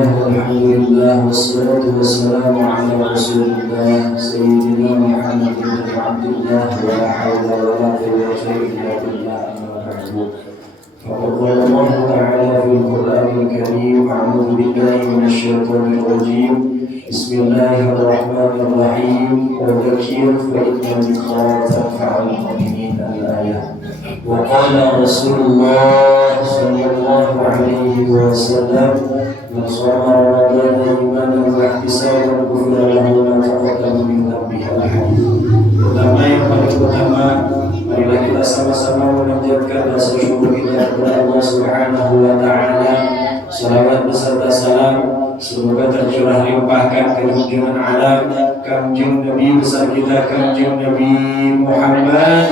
Bismillah, walhamdulillah, wassalatu wassalamu ala rasulillah Sayyidina Muhammad ibn Abdullah wa la hawla wa la quwwata illa billah amma ba'du. Faqad qala Allah ta'ala fil Qur'anil Karim, a'udzu billahi minasyaitonir rajim. Bismillahirrahmanirrahim. Wa dzakir fa inna dzikra tanfa'ul mu'minin. Al-ayah. Wa qala Rasulullah sallallahu alaihi wasallam, man shoma Ramadan imanan wa ihtisaban ghufira lahu ma taqaddama min dhanbihi. Pertama yang paling utama, marilah kita sama-sama mengucapkan rasa syukur kita kepada Allah Subhanahu wa taala. Salawat beserta salam semoga tercurah limpahkan ke junjungan alam Kanjeng Nabi besar kita, Kanjeng Nabi Muhammad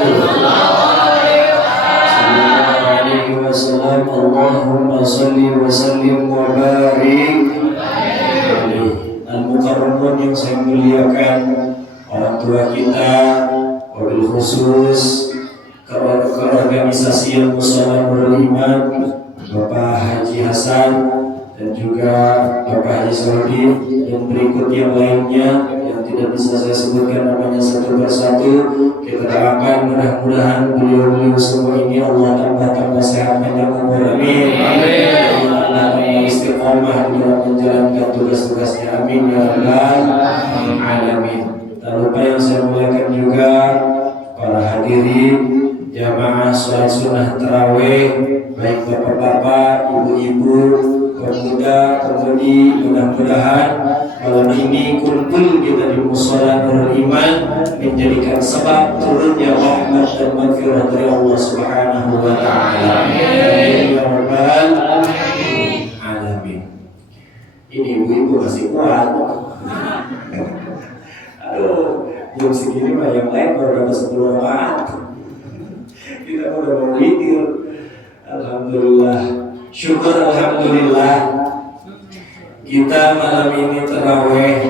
Wasallam. Allahumma salli wa sallim wa barik alaihi. Al-Mukarramun yang saya muliakan, orang tua kita, wabil khusus keorganisasi Musyawarah Beriman, Bapak Haji Hasan dan juga Bapak Haji Sordin, dan berikut yang lainnya yang tidak bisa saya sebutkan namanya satu persatu. Kita doakan mudah-mudahan beliau-beliau semua ini Allah tambah sehat panjang umur, amin. Amin. Allah tambah istiqomah dalam menjalankan tugas-tugasnya, amin ya rabbal alamin. Tak lupa yang saya muliakan juga para hadirin jamaah sholat sunnah tarawih, baik bapak-bapak, ibu-ibu, pemuda, pemudi, mudah-mudahan malam ini kumpul kita di mushola Nurul Iman menjadikan sebab turunnya rahmat dan maghfirah dari Allah Subhanahu wa taala. Amin ya rabbal alamin. Ini ibu-ibu masih kuat. Aduh, jam segini mah yang lain baru dapat 10 rakaat. Kita udah mau witir. Alhamdulillah. Syukur alhamdulillah. Kita malam ini tarawih,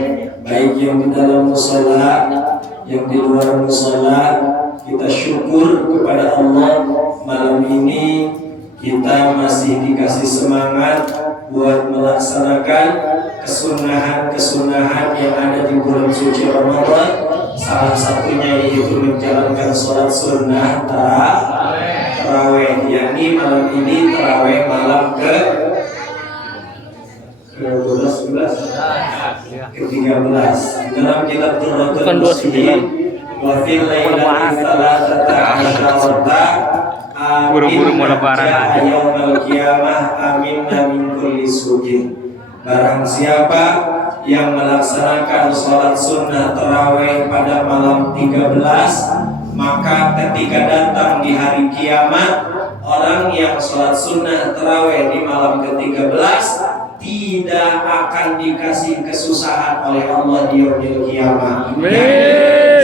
baik yang di dalam mushola, yang di luar mushola. Kita syukur kepada Allah malam ini kita masih dikasih semangat buat melaksanakan kesunahan-kesunahan yang ada di bulan suci Ramadan. Salah satunya yaitu menjalankan sholat sunnah tarawih, yakni malam ini tarawih malam ke-12 ke-13 dalam kitab Turratul Muslimin wa fil lailati thalathata asyarata buru-buru mau lebaran yaumil qiyamah aminna min kulli sukin. Barang siapa yang melaksanakan sholat sunnah tarawih pada malam 13, maka ketika datang di hari kiamat, orang yang sholat sunnah tarawih di malam ke-13 tidak akan dikasih kesusahan oleh Allah di yaumil qiyamah.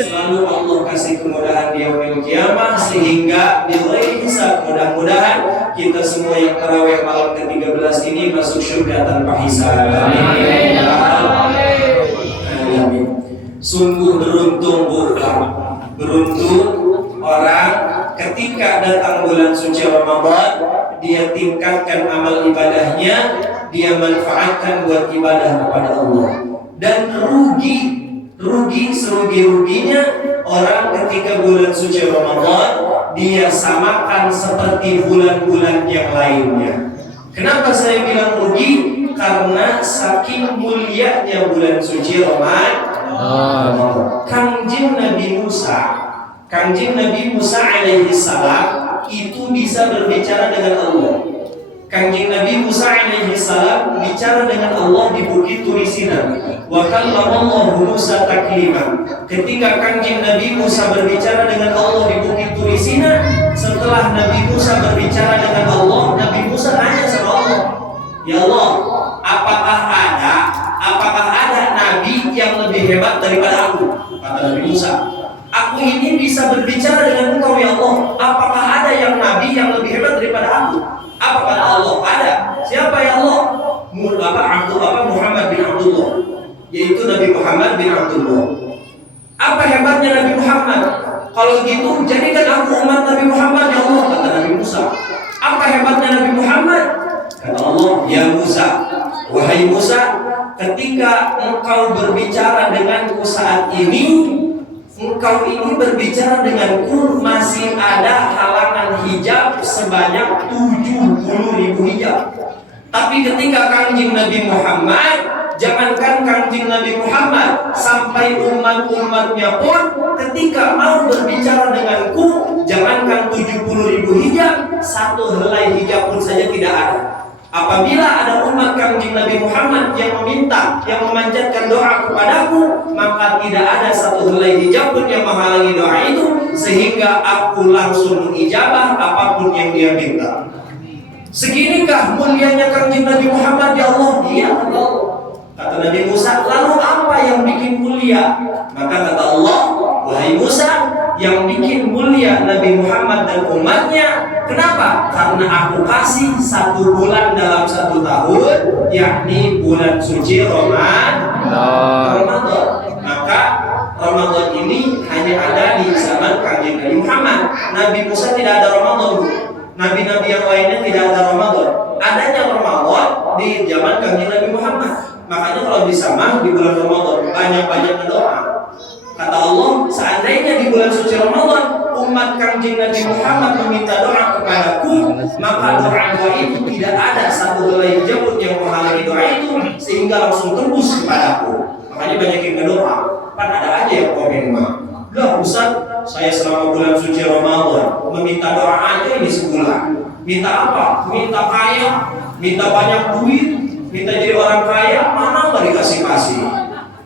Selalu Allah kasih kemudahan di yaumil qiyamah sehingga bighairi hisab. Mudah-mudahan kita semua yang tarawih malam ke-13 ini masuk surga tanpa hisab. Amin. Amin. Sungguh beruntung orang ketika datang bulan suci Ramadan, dia tingkatkan amal ibadahnya, dia manfaatkan buat ibadah kepada Allah. Dan rugi serugi-ruginya orang ketika bulan suci Ramadan dia samakan seperti bulan-bulan yang lainnya. Kenapa saya bilang rugi? Karena saking mulianya bulan suci Ramadan. Kanjeng Nabi Musa alaihi salam itu bisa berbicara dengan Allah. Kanjeng Nabi Musa alaihi salam bicara dengan Allah di Bukit Turi Sina. Wa kallamallahu Musa taklima. Ketika Kanjeng Nabi Musa berbicara dengan Allah di Bukit Turi Sina, setelah Nabi Musa berbicara dengan Allah, Nabi Musa tanya sama Allah, "Ya Allah, apakah ada nabi yang lebih hebat daripada aku?" Kata Nabi Musa, "Aku ini bisa berbicara dengan Engkau ya Allah. Apakah ada yang nabi yang lebih hebat daripada aku?" Apa kata Allah? Ada. Siapa ya Allah? Muhammad bin Abdullah, yaitu Nabi Muhammad bin Abdullah. Apa hebatnya Nabi Muhammad? Kalau gitu jadikan aku umat Nabi Muhammad ya Allah, kata Nabi Musa. Apa hebatnya Nabi Muhammad? Kata Allah, ya Musa, wahai Musa, ketika engkau berbicara denganku saat ini, engkau ini berbicara denganku masih ada halangan hijab sebanyak 70.000 hijab. Tapi ketika Kangjeng Nabi Muhammad, jangankan Kangjeng Nabi Muhammad, sampai umat-umatnya pun ketika mau berbicara denganku, jangankan 70.000 hijab, satu helai hijab pun saja tidak ada. Apabila ada umat Kangjeng Nabi Muhammad yang meminta, yang memanjatkan doa kepadaku, maka tidak ada satu helai hijab pun yang menghalangi doa itu, sehingga aku langsung mengijabah apapun yang dia minta. Seginikah mulianya Kangjeng Nabi Muhammad ya Allah? Iya, Allah. Kata Nabi Musa, lalu apa yang bikin mulia? Maka kata Allah, wahai Musa, yang bikin mulia Nabi Muhammad dan umatnya, kenapa? Karena aku kasih 1 bulan dalam 1 tahun, yakni bulan suci Ramadan. Maka Ramadan ini hanya ada di zaman Kangjeng Nabi Muhammad. Nabi Musa tidak ada Ramadan. Nabi-nabi yang lainnya tidak ada Ramadan. Adanya Ramadan di zaman Kangjeng Nabi Muhammad. Makanya kalau bisa mah di bulan Ramadan banyak-banyak berdoa. Kata Allah, seandainya di bulan suci Ramadan umat Kangjeng Nabi Muhammad meminta doa kepadaku, maka doa itu tidak ada satu helai hijab pun yang menghalangi doa itu, sehingga langsung tembus kepadaku. Makanya banyak yang berdoa. Kan ada aja yang komen mah, lah Ustaz, saya selama bulan suci Ramadan meminta doa aja ini sebulan. Minta apa? Minta kaya, minta banyak duit, minta jadi orang kaya, mana nggak dikasih-kasih.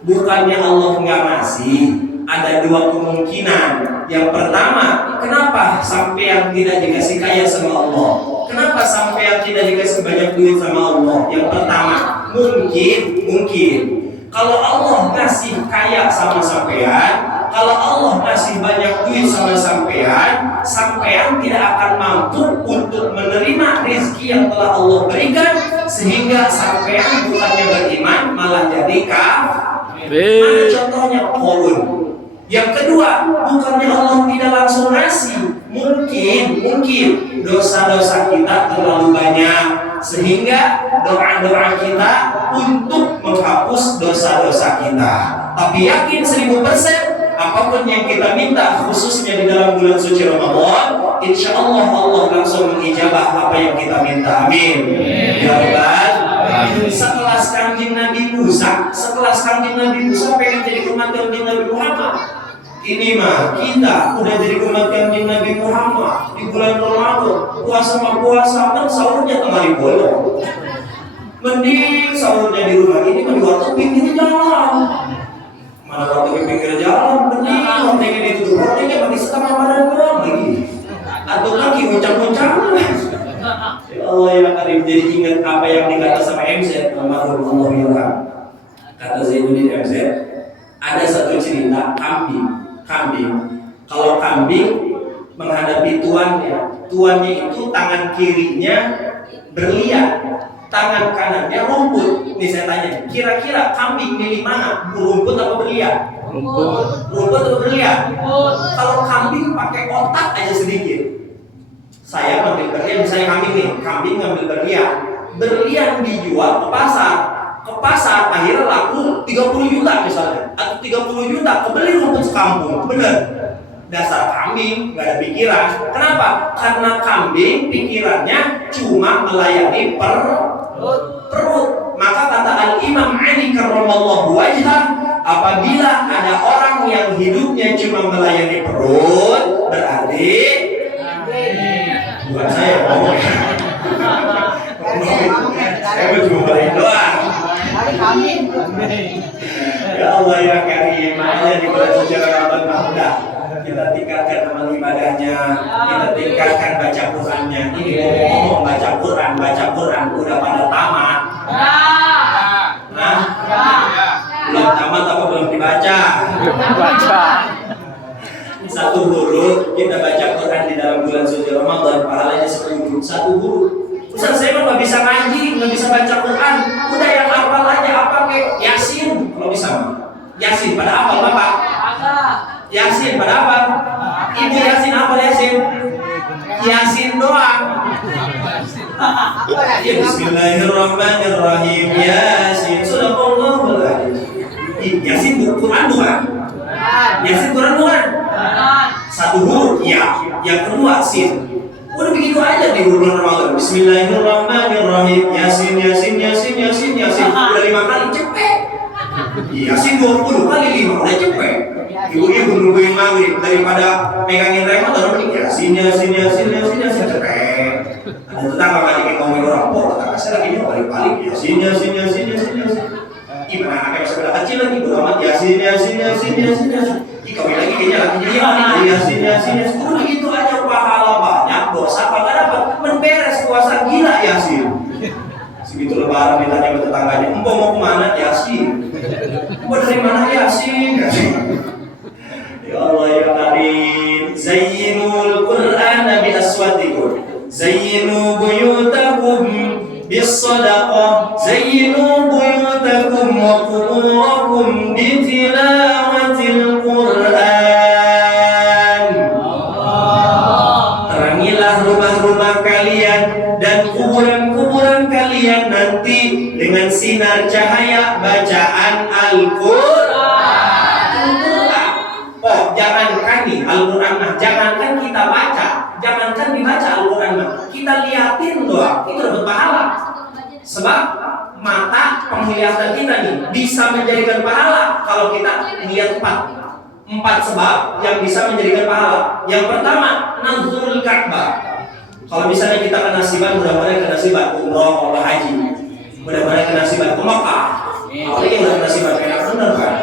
Bukannya Allah nggak ngasih, ada 2 kemungkinan. Yang pertama, kenapa sampai yang tidak dikasih kaya sama Allah? Kenapa sampai yang tidak dikasih banyak duit sama Allah? Yang pertama, mungkin kalau Allah ngasih kaya sama sampean, kalau Allah ngasih banyak duit sama sampean, sampean tidak akan mampu untuk menerima rezeki yang telah Allah berikan, sehingga sampean bukannya beriman malah jadi kafir. Mana contohnya? Korun. Yang kedua, bukannya Allah tidak langsung ngasih, mungkin dosa-dosa kita terlalu banyak, sehingga doa-doa kita untuk menghapus dosa-dosa kita. Tapi yakin 1000%, apapun yang kita minta, khususnya di dalam bulan suci Ramadan, insya Allah Allah langsung mengijabah apa yang kita minta. Amin. Ya Rabbal. Sekelas Kangjeng Nabi Musa, pengen jadi umat Kangjeng Nabi Muhammad. Ini mah kita udah jadi umat Kangjeng Nabi Muhammad di bulan Ramadan, puasa kan sahurnya tengah bolong. Mending sahurnya di rumah ini di warteg pinggir jalan. Mana warteg pinggir jalan, mending wartegnya ditutup, wartegnya bagi setengah badan doang lagi. Atau lagi uncang-uncang. Ya Allah ya Karim, jadi ingat apa yang dikata sama MZ, almarhum Allah yarham. Kata Zainuddin MZ, ada satu cerita kambing. Kalau kambing menghadapi tuannya itu tangan kirinya berlian, tangan kanannya rumput. Nih saya tanya, kira-kira kambing milih mana? Rumput atau berlian? Rumput atau berlian? Kalau kambing pakai otak aja sedikit. Saya ngambil berlian, misalnya kambing ngambil berlian dijual ke pasar akhirnya laku 30 juta misalnya, atau 30 juta kebeli rumput sekampung. Bener, dasar kambing nggak ada pikiran. Kenapa? Karena kambing pikirannya cuma melayani perut. Maka kata Al-Imam Ali karramallahu wajhah, apabila ada orang yang hidupnya cuma melayani perut, berarti bukan saya ngomong. Saya cuma balik doang. Ya Allah ya Karim, makanya di bulan suci Ramadan udah kita tingkatkan amal ibadahnya, kita tingkatkan baca Qurannya. Ini ngomong baca Quran udah pada tamat. Belum tamat apa belum dibaca? Satu huruf kita baca Quran di dalam bulan suci Ramadan pahalanya 10 satu huruf. Ustaz, saya mah nggak bisa ngaji, nggak bisa baca Quran. Udah yang hafal aja, apa kayak Yasin kalau bisa. Yasin pada hafal Bapak? Yasin pada hafal? Ibu Yasin hafal Yasin? Yasin doa. doang. Ya, Bismillahirrahmanirrahim. Yasin. Sadaqallahul adzim. Yasin Quran bukan? Yasin Quran bukan? Satu huruf ya. Yang kedua sin. Udah begitu aja di bulan Ramadan. Bismillahirrahmanirrahim. Yasin, Yasin, Yasin, Yasin, Yasin. Udah 5 kali cepet. Yasin 20 kali 5 udah cepet. Ibu-ibu nungguin maghrib daripada megangin remote orang ini Yasin, Yasin, Yasin, Yasin, Yasin cepet. Ada tetangga ngajakin ngomongin orang tua, kata saya lagi balik-balik Yasin, Yasin, Yasin, Yasin, Yasin. Gimana anaknya masih pada kecil lagi beramat Yasin, Yasin, Yasin, Yasin, Yasin. Kawin lagi kayaknya lagi jadi Yasin, Yasin, Yasin. Udah gitu aja pahala banyak, dosa kagak dapat. Menberes puasa gila Yasin. Segitu lebaran ditanya ke tetangganya, "Empok mau kemana?" Yasin. "Empok dari mana?" Yasin. Yasin. Ya Allah ya Karim, zayyinul Qur'ana bi aswatikum, zayyinu buyutakum bis sadaqah, zayyinu buyutakum wa quburakum bi tilawatil Qur'an. Terangilah rumah-rumah kalian dan kuburan-kuburan kalian nanti dengan sinar cahaya bacaan Al-Qur'an. Oh, jangankan nih Al-Quran mah, jangankan kita baca, jangankan dibaca Al-Quran mah, kita liatin doang, itu dapat pahala. Sebab mata penglihatan kita nih bisa menjadikan pahala kalau kita lihat empat sebab yang bisa menjadikan pahala. Yang pertama, nazrul Ka'bah. Kalau misalnya kita kenasiban, mudah-mudahan kenasiban umroh atau haji, mudah-mudahan kenasiban ke Makkah, apalagi udah kenasiban enak bener kan?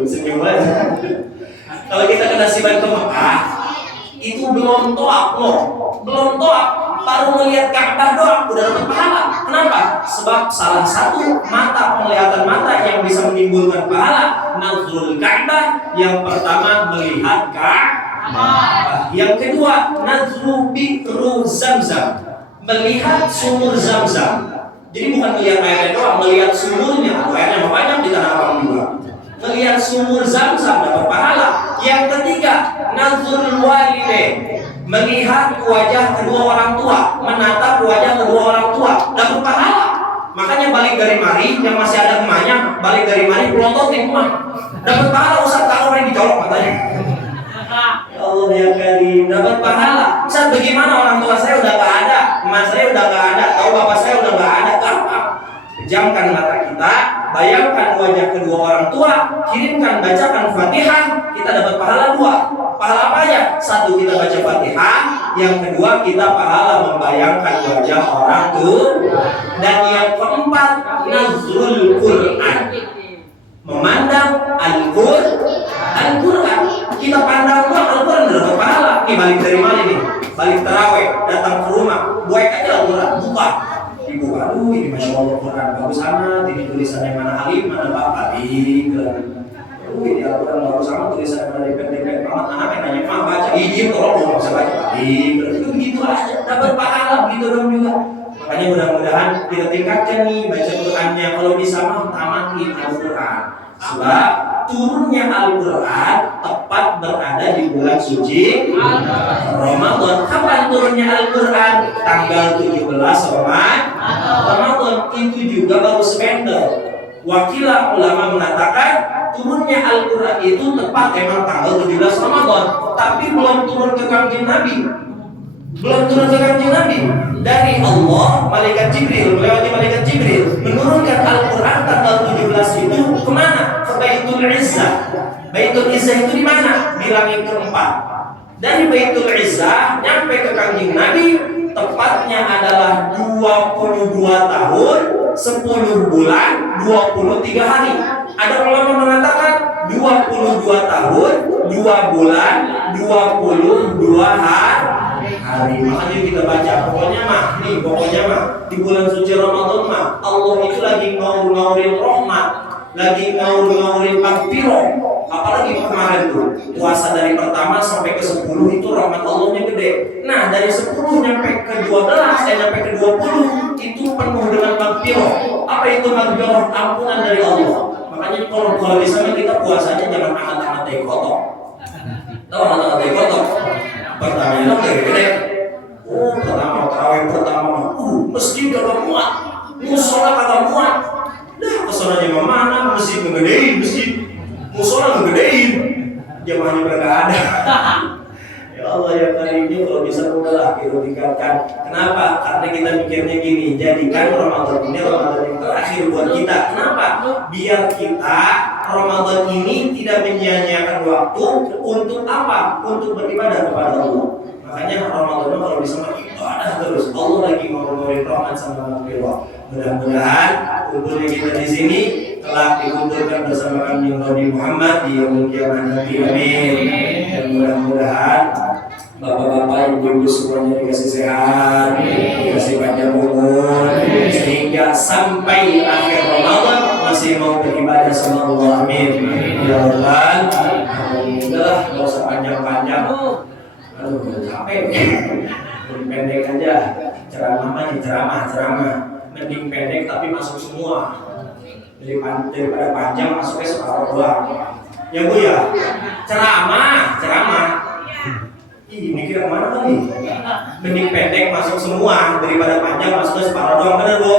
Senyum aja. Kalau kita kenasiban ke Mekah, itu belum toak loh, belum toak, baru melihat Ka'bah doang udah dapat pahala. Kenapa? Sebab salah satu mata penglihatan mata yang bisa menimbulkan pahala nazrul Ka'bah. Yang pertama melihat Ka'bah, yang kedua nazru bi'ru Zamzam, melihat sumur Zamzam. Jadi bukan melihat airnya doang, melihat sumurnya. Airnya banyak di Tanah Abang juga. Melihat sumur Zamzam dapat pahala. Yang ketiga, nazrul walidain, melihat wajah kedua orang tua, menatap wajah kedua orang tua, dapat pahala. Makanya balik dari mari yang masih ada emaknya, balik dari mari pelontotin emak, dapat pahala. Ustaz kalau yang dicolok matanya. Ya Allah ya Karim, dapat pahala. Ustaz bagaimana orang tua saya udah gak ada, emak saya udah gak ada, tahu bapak saya udah gak ada, gampang. Pejamkan mata kita, bayangkan wajah kedua orang tua, kirimkan bacakan Fatihah, kita dapat pahala 2. Pahala apa ya? 1 kita baca Fatihah, yang kedua kita pahala membayangkan wajah orang tua, dan yang keempat nazrul Quran, memandang Al-Quran. Kita pandang Al-Quran dapat pahala. Nih balik dari mana nih? Balik taraweh, datang ke rumah, buat aja Al-Quran, buka. Dibuka, aduh ini Masya Allah Quran bagus amat, ini tulisannya mana alim, mana bapak, ini Al-Quran bagus amat, tulisannya mana depek-depek banget, anaknya nanya, "Ma baca, izin tolong dong bisa baca." Itu begitu aja, dapat pahala, begitu dong juga. Makanya mudah-mudahan kita tingkatkan nih baca Qurannya, kalau bisa mah tamatin Al-Quran. Sebab turunnya Al-Quran tepat berada di bulan suci Ramadan. Kapan turunnya Al-Quran? Tanggal 17 Ramadan. Itu juga baru sebentar. Wakilah ulama mengatakan turunnya Al-Quran itu tepat emang tanggal 17 Ramadan, tapi belum turun ke Kanjeng Nabi. Belum turun ke Kanjeng Nabi. Dari Allah, malaikat Jibril, melewati malaikat Jibril menurunkan Al-Quran tanggal 17 itu kemana? Ke Baitul Izzah. Baitul Izzah itu di mana? Di langit keempat. Dari Baitul Izzah nyampe ke Kanjeng Nabi tepatnya adalah 22 tahun, 10 bulan, 23 hari. Ada ulama mengatakan 22 tahun, 2 bulan, 22 hari. Makanya kita baca, pokoknya mah di bulan suci Ramadan mah Allah itu lagi ngaur-ngaurin rahmat, lagi ngaur-ngaurin magfirah. Apalagi kemarin tuh puasa dari pertama sampai ke 10 itu rahmat Allahnya gede. Nah dari 10 nyampe ke 12 nyampe ke 20 itu penuh dengan magfirah. Apa itu magfirah? Ampunan dari Allah. Makanya kalau bisa kita puasanya jangan angkat-angkat dari kotor. Tahu angkat-angkat dari kotor? Pertanyaannya gede. Oh, pertama tarawih pertama, masjid kagak muat, musola kagak muat. Dah kesana jamaah mana? Masjid ngegedein, musola ngegedein, jamaahnya mereka ada. Ya Allah ya Karimnya, kalau bisa udahlah kita tinggalkan. Kenapa? Karena kita mikirnya gini, jadikan Ramadan ini Ramadan yang terakhir buat kita. Kenapa? Biar kita Ramadan ini tidak menyia-nyiakan waktu untuk apa? Untuk beribadah kepada Allah. Makanya Ramadan kalau bisa ibadah terus. Allah lagi ngomongin rahmat sama maghfirah. Mudah-mudahan kumpulnya kita di sini telah dikumpulkan bersama kami Nabi Muhammad di yaumul qiyamah nanti. Amin. Dan mudah-mudahan bapak-bapak, ibu-ibu semuanya dikasih sehat, dikasih panjang umur, sehingga sampai akhir Ramadan masih mau beribadah sama Allah. Amin. Ya Allah, alhamdulillah, nggak usah panjang-panjang. Aduh, capek. Pendek aja. Ceramah ceramah. Mending pendek tapi masuk semua. Daripada panjang masuknya separuh doang. Ya Bu ya. Ceramah. Ih, mikir kemana kali? Mending pendek masuk semua daripada panjang masuknya separuh doang, bener Bu?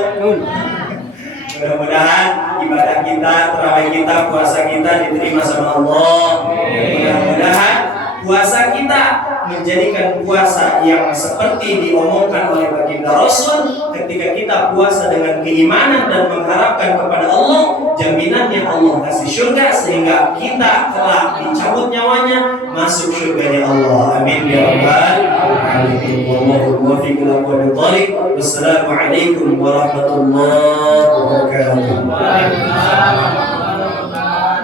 Mudah-mudahan ibadah kita, tarawih kita, puasa kita diterima sama Allah. Mudah-mudahan puasa kita menjadikan puasa yang seperti diomongkan oleh baginda Rasul. Ketika kita puasa dengan keimanan dan mengharapkan kepada Allah, jaminannya Allah kasih surga sehingga kita telah dicabut nyawanya masuk surganya Allah. Amin ya rabbal alamin. Wallahu muwaffiq ila aqwamit thariq. Wassalamualaikum warahmatullahi wabarakatuh.